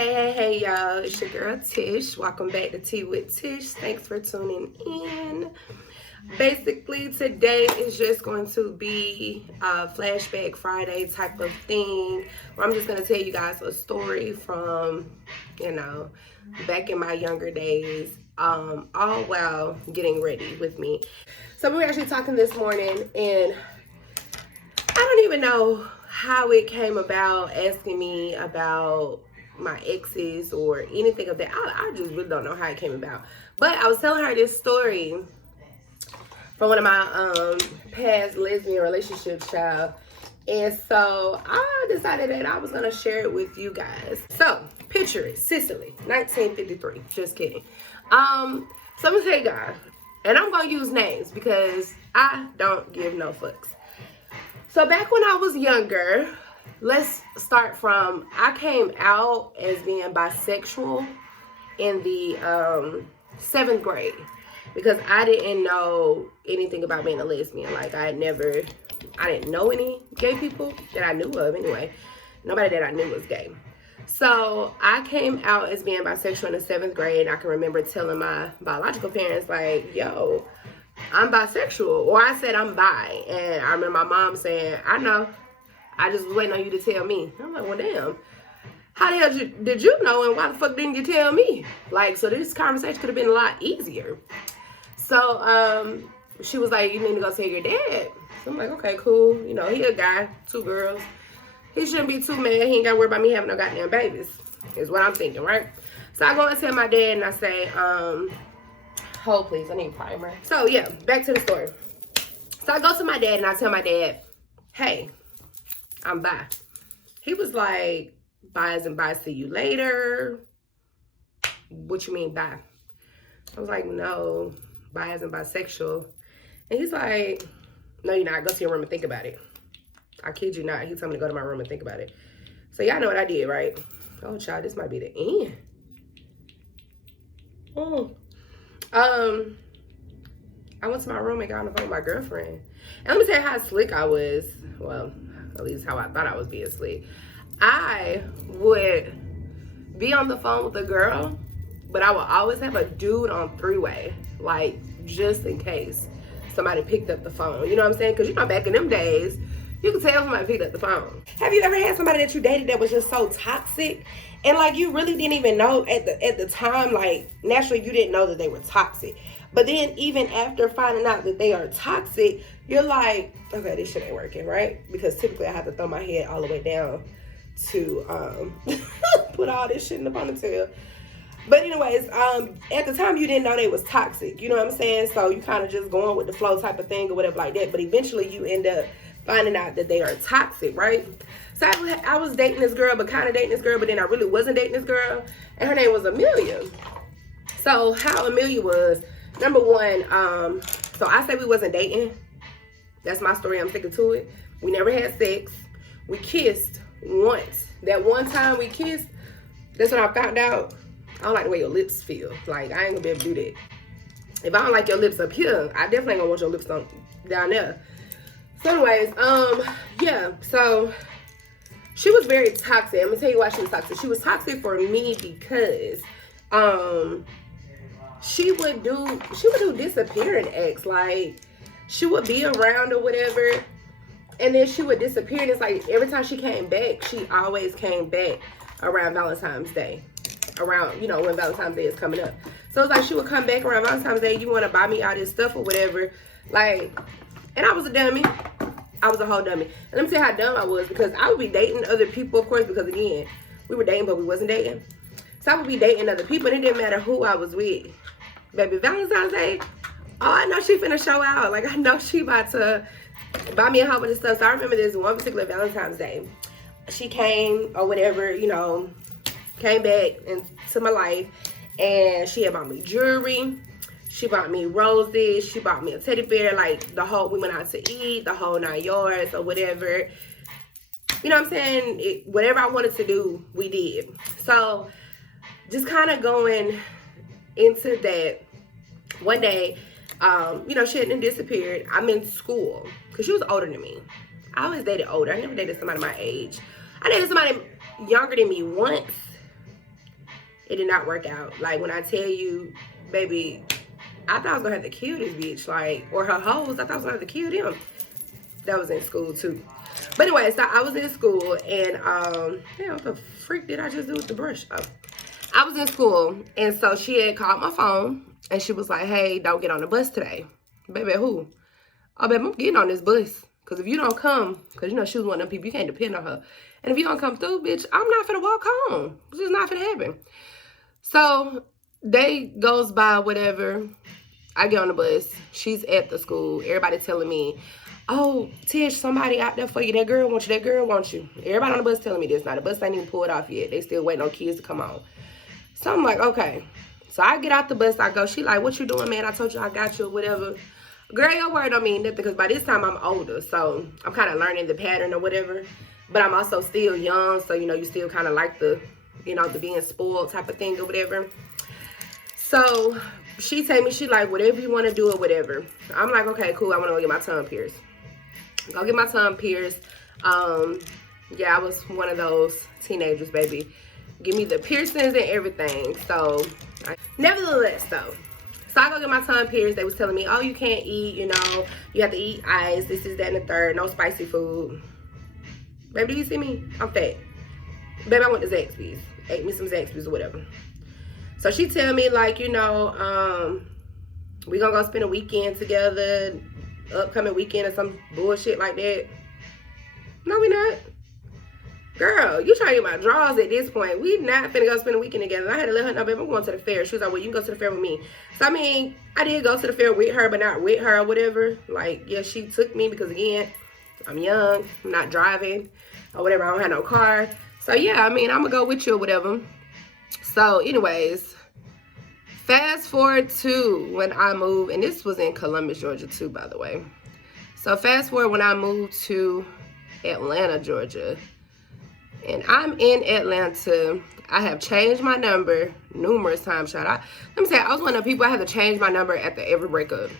Hey, y'all, it's your girl Tish. Welcome back to Tea with Tish. Thanks for tuning in. Basically, today is just going to be a flashback Friday type of thing where I'm just going to tell you guys a story from, back in my younger days, all while getting ready with me. So we were actually talking this morning, and I don't even know how it came about asking me about my exes or anything of that. I just really don't know how it came about. But I was telling her this story from one of my past lesbian relationships, child. And so I decided that I was going to share it with you guys. So, picture it, Sicily, 1953. Just kidding. So I'm going to tell you guys, and I'm going to use names because I don't give no fucks. So back when I was younger, let's start from, I came out as being bisexual in the 7th grade because I didn't know anything about being a lesbian. Like I didn't know any gay people that I knew of anyway. Nobody that I knew was gay. So I came out as being bisexual in the 7th grade. I can remember telling my biological parents like, yo, I'm bisexual, or I said I'm bi, and I remember my mom saying, I know, I just was waiting on you to tell me. I'm like, well, damn, how the hell did you know, and why the fuck didn't you tell me? Like, so this conversation could have been a lot easier. So, she was like, you need to go tell your dad. So I'm like, okay, cool. You know, he a guy, 2 girls. He shouldn't be too mad. He ain't got to worry about me having no goddamn babies, is what I'm thinking, right? So I go and tell my dad, and I say, hold please, I need primer. So yeah, back to the story. So I go to my dad and I tell my dad, hey, I'm bi. He was like, bi as in bi, see you later. What you mean bi? I was like, no, bi as in bisexual. And he's like, no, you're not. Go to your room and think about it. I kid you not. He told me to go to my room and think about it. So y'all know what I did, right? Oh, child, this might be the end. I went to my room and got on the phone with my girlfriend. And let me tell you how slick I was. Well, at least how I thought I was being slick. I would be on the phone with a girl, but I would always have a dude on 3-way, like just in case somebody picked up the phone. You know what I'm saying? Because you know, back in them days, you could tell somebody picked up the phone. Have you ever had somebody that you dated that was just so toxic? And like you really didn't even know at the time, like naturally you didn't know that they were toxic. But then even after finding out that they are toxic, you're like, okay, this shit ain't working, right? Because typically I have to throw my head all the way down to put all this shit in the ponytail. But anyways, at the time you didn't know they was toxic. You know what I'm saying? So you kind of just going with the flow type of thing or whatever like that. But eventually you end up finding out that they are toxic, right? So I was dating this girl, but kind of dating this girl, but then I really wasn't dating this girl. And her name was Amelia. So how Amelia was, number one, so I said we wasn't dating. That's my story. I'm sticking to it. We never had sex. We kissed once. That one time we kissed, that's when I found out I don't like the way your lips feel. Like, I ain't gonna be able to do that. If I don't like your lips up here, I definitely ain't gonna want your lips down there. So anyways, yeah, so she was very toxic. I'm gonna tell you why she was toxic. She was toxic for me because she would do disappearing acts. Like, she would be around or whatever, and then she would disappear. And it's like every time she came back, she always came back around Valentine's Day. Around, when Valentine's Day is coming up. So it's like she would come back around Valentine's Day, you want to buy me all this stuff or whatever. Like, and I was a dummy. I was a whole dummy. And let me tell you how dumb I was, because I would be dating other people, of course, because again, we were dating, but we wasn't dating. So I would be dating other people, and it didn't matter who I was with. Baby, Valentine's Day, oh, I know she finna show out. Like, I know she about to buy me a whole bunch of stuff. So I remember this one particular Valentine's Day. She came or whatever, came back into my life, and she had bought me jewelry. She bought me roses. She bought me a teddy bear. Like, we went out to eat, the whole 9 yards or whatever. You know what I'm saying? Whatever I wanted to do, we did. So just kind of going into that, one day, she hadn't disappeared. I'm in school because she was older than me. I always dated older. I never dated somebody my age. I dated somebody younger than me once, It did not work out. Like, when I tell you, baby, I thought I was gonna have to kill this bitch, like, or her hoes. I thought I was gonna have to kill them. That was in school too. But anyway, so I was in school, and damn, what the freak did I just do with the brush? Oh. I was in school, and so she had called my phone, and she was like, hey, don't get on the bus today. Baby, who? Oh, baby, I'm getting on this bus. Because if you don't come, because, you know, she was one of them people, you can't depend on her. And if you don't come through, bitch, I'm not finna walk home. It's just not finna happen. So, day goes by, whatever. I get on the bus. She's at the school. Everybody telling me, oh, Tish, somebody out there for you. That girl wants you. That girl wants you. Everybody on the bus telling me this. Now, the bus ain't even pulled off yet. They still waiting on kids to come on. So, I'm like, okay. So, I get out the bus. I go. She like, what you doing, man? I told you I got you or whatever. Girl, your word don't mean nothing, because by this time I'm older. So, I'm kind of learning the pattern or whatever. But I'm also still young. So, you know, you still kind of like the, you know, the being spoiled type of thing or whatever. So, she tell me, she like, whatever you want to do or whatever. I'm like, okay, cool. I want to go get my tongue pierced. Go get my tongue pierced. Yeah, I was one of those teenagers, baby. Give me the piercings and everything. So, nevertheless, though. So, I go get my tongue pierced. They was telling me, oh, you can't eat, you know. You have to eat ice. This is that and the third. No spicy food. Baby, do you see me? I'm fat. Baby, I went to Zaxby's. Ate me some Zaxby's or whatever. So, she tell me, like, you know, we gonna go spend a weekend together. Upcoming weekend or some bullshit like that. No, we not. Girl, you trying to get my drawers at this point. We not finna go spend a weekend together. I had to let her know, baby, I'm going to the fair. She was like, well, you can go to the fair with me. So, I mean, I did go to the fair with her, but not with her or whatever. Like, yeah, she took me because, again, I'm young. I'm not driving or whatever. I don't have no car. So, yeah, I mean, I'm going to go with you or whatever. So, anyways, fast forward to when I moved. And this was in Columbus, Georgia, too, by the way. So, fast forward when I moved to Atlanta, Georgia. And I'm in Atlanta. I have changed my number numerous times. Let me say, I was one of the people I had to change my number after every breakup.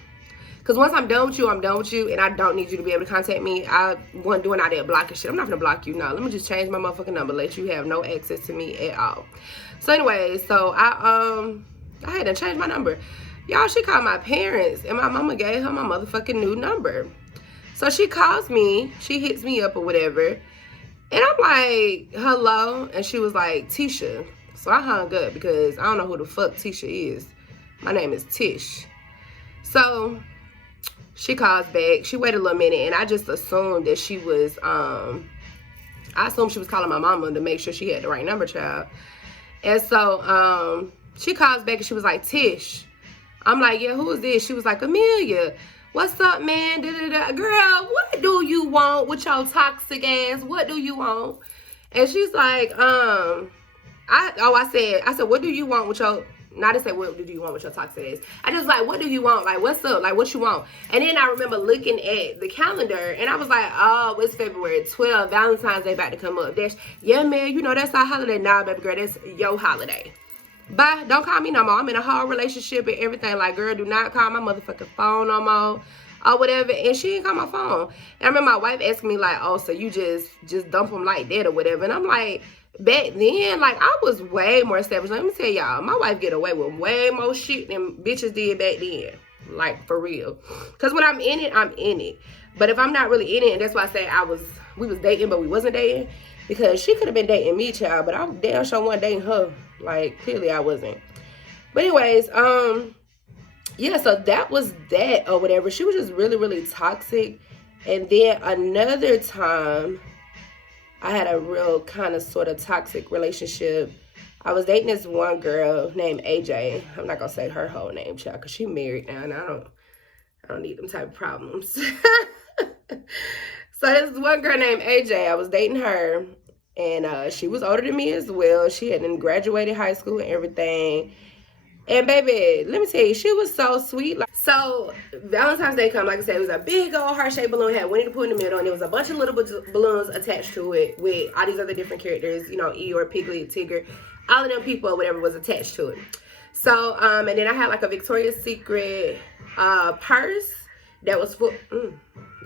Because once I'm done with you, I'm done with you. And I don't need you to be able to contact me. I wasn't doing all that blocking shit. I'm not going to block you now. Let me just change my motherfucking number. Let you have no access to me at all. So anyway, so I had to change my number. Y'all, she called my parents. And my mama gave her my motherfucking new number. So she calls me. She hits me up or whatever. And I'm like, hello? And she was like, Tisha. So I hung up because I don't know who the fuck Tisha is. My name is Tish. So she calls back. She waited a little minute, and I just assumed that she was, I assumed she was calling my mama to make sure she had the right number, child. And so she calls back, and she was like, Tish. I'm like, yeah, who is this? She was like, Amelia. What's up, man? Da-da-da. Girl, what do you want with your toxic ass? What do you want? And she's like, I said, what do you want with your, not to say, what do you want with your toxic ass? I just like, what do you want? Like, what's up? Like, what you want? And then I remember looking at the calendar, and I was like, oh, it's February 12th. Valentine's Day about to come up. Yeah, man, you know, that's our holiday. Nah, baby girl, that's your holiday. Bye. Don't call me no more. I'm in a whole relationship and everything. Like, girl, do not call my motherfucking phone no more or whatever. And she didn't call my phone. And I remember my wife asking me, like, oh, so you just dump them like that or whatever. And I'm like, back then, like, I was way more established. Let me tell y'all, my wife get away with way more shit than bitches did back then. Like, for real. Because when I'm in it, I'm in it. But if I'm not really in it, and that's why I say we was dating, but we wasn't dating. Because she could have been dating me, child, but I damn sure wasn't dating her. Like, clearly I wasn't. But anyways, yeah, so that was that or whatever. She was just really, really toxic. And then another time, I had a real kind of sort of toxic relationship. I was dating this one girl named AJ. I'm not gonna say her whole name, child, because she married now, and I don't need them type of problems. So this one girl named AJ, I was dating her. And she was older than me as well. She had graduated high school and everything. And baby, let me tell you, she was so sweet. Like, so Valentine's Day come, like I said, it was a big old heart-shaped balloon, had Winnie the Pooh in the middle, and there was a bunch of little balloons attached to it with all these other different characters, you know, Eeyore, Piglet, Tigger, all of them people or whatever was attached to it. So, and then I had like a Victoria's Secret purse that was full.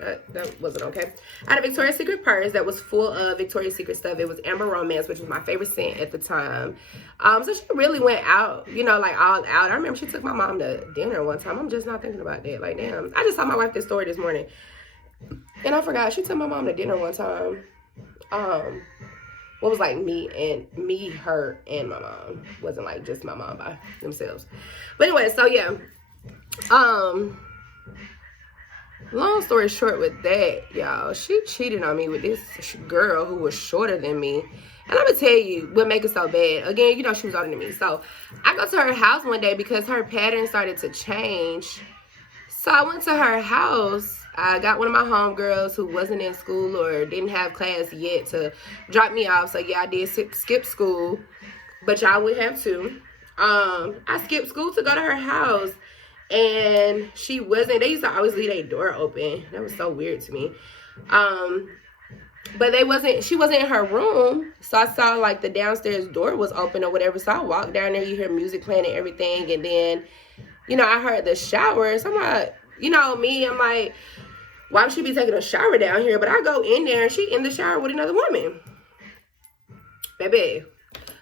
That wasn't okay. I had a Victoria's Secret purse that was full of Victoria's Secret stuff. It was Amber Romance, which was my favorite scent at the time. So she really went out, you know, like all out. I remember she took my mom to dinner one time. I'm just not thinking about that. Like, damn. I just saw my wife this story this morning. And I forgot. She took my mom to dinner one time. What was like me, her, and my mom. Wasn't like just my mom by themselves. But anyway, so yeah. Long story short with that, y'all, she cheated on me with this girl who was shorter than me. And I'm gonna tell you what make it so bad. Again, you know, she was older than me. So I go to her house one day because her pattern started to change. So I went to her house. I got one of my homegirls who wasn't in school or didn't have class yet to drop me off. So yeah, I did skip school, but y'all would have too. I skipped school to go to her house. And she wasn't, they used to always leave their door open. That was so weird to me. But she wasn't in her room. So I saw like the downstairs door was open or whatever. So I walked down there, you hear music playing and everything. And then, you know, I heard the shower. So I'm like, you know, me, I'm like, why would she be taking a shower down here? But I go in there and she in the shower with another woman. Baby.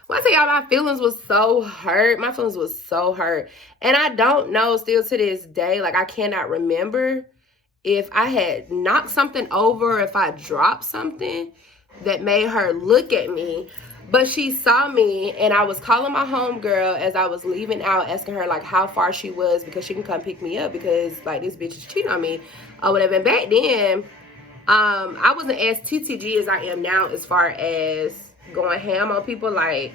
When I tell y'all my feelings was so hurt. My feelings was so hurt. And I don't know still to this day, like I cannot remember if I had knocked something over, if I dropped something that made her look at me. But she saw me and I was calling my homegirl as I was leaving out, asking her like how far she was because she can come pick me up because like this bitch is cheating on me or whatever. And back then, I wasn't as TTG as I am now as far as going ham on people. Like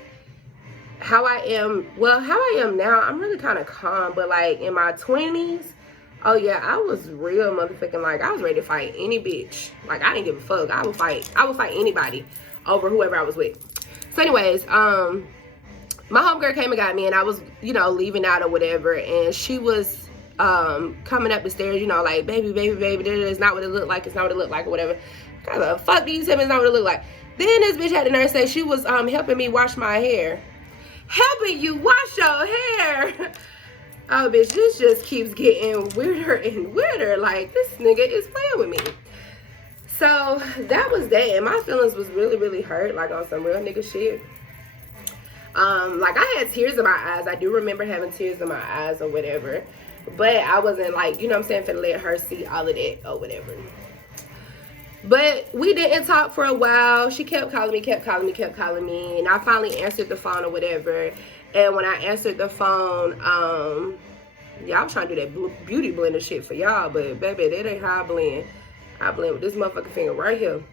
how I am now, I'm really kind of calm. But like in my 20s, oh yeah, I was real motherfucking like I was ready to fight any bitch. Like I didn't give a fuck. I would fight anybody over whoever I was with. So anyways, my homegirl came and got me and I was, you know, leaving out or whatever, and she was coming up the stairs, you know, like baby, that is not what it looked like, it's not what it looked like or whatever. Kind of fuck these him, it's not what it looked like. Then this bitch had the nerve say she was helping me wash my hair. Helping you wash your hair? Oh bitch, this just keeps getting weirder and weirder. Like this nigga is playing with me. So that was that, and my feelings was really hurt, like on some real nigga shit. Like I had tears in my eyes. I do remember having tears in my eyes or whatever, but I wasn't like, you know what I'm saying, finna let her see all of that or whatever. But we didn't talk for a while. She kept calling me, and I finally answered the phone or whatever. And when I answered the phone, yeah, I was trying to do that beauty blender shit for y'all, but baby, that ain't how I blend. I blend with this motherfucking finger right here.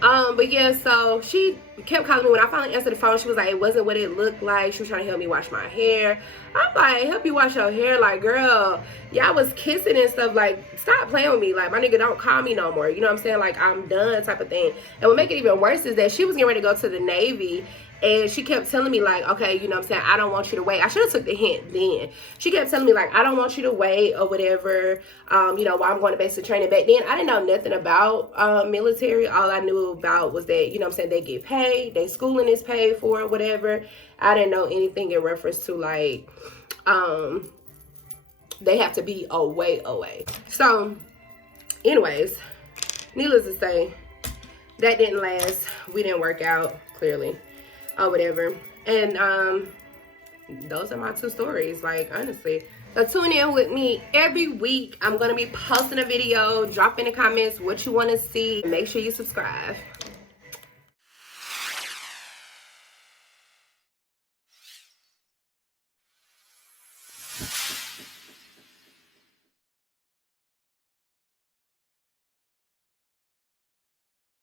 But yeah, so she kept calling me. When I finally answered the phone, she was like, it wasn't what it looked like. She was trying to help me wash my hair. I'm like, help you wash your hair? Like, girl, yeah, I was kissing and stuff. Like, stop playing with me. Like, my nigga, don't call me no more. You know what I'm saying? Like, I'm done type of thing. And what make it even worse is that she was getting ready to go to the Navy. And she kept telling me, like, okay, you know what I'm saying, I don't want you to wait. I should have took the hint then. She kept telling me, like, I don't want you to wait or whatever, you know, while I'm going to basic training. Back then, I didn't know nothing about military. All I knew about was that, you know what I'm saying, they get paid. They schooling is paid for or whatever. I didn't know anything in reference to, like, they have to be away. So, anyways, needless to say, that didn't last. We didn't work out, clearly. Or whatever. And those are my two stories, like, honestly. So tune in with me every week. I'm gonna be posting a video. Drop in the comments what you want to see. Make sure you subscribe.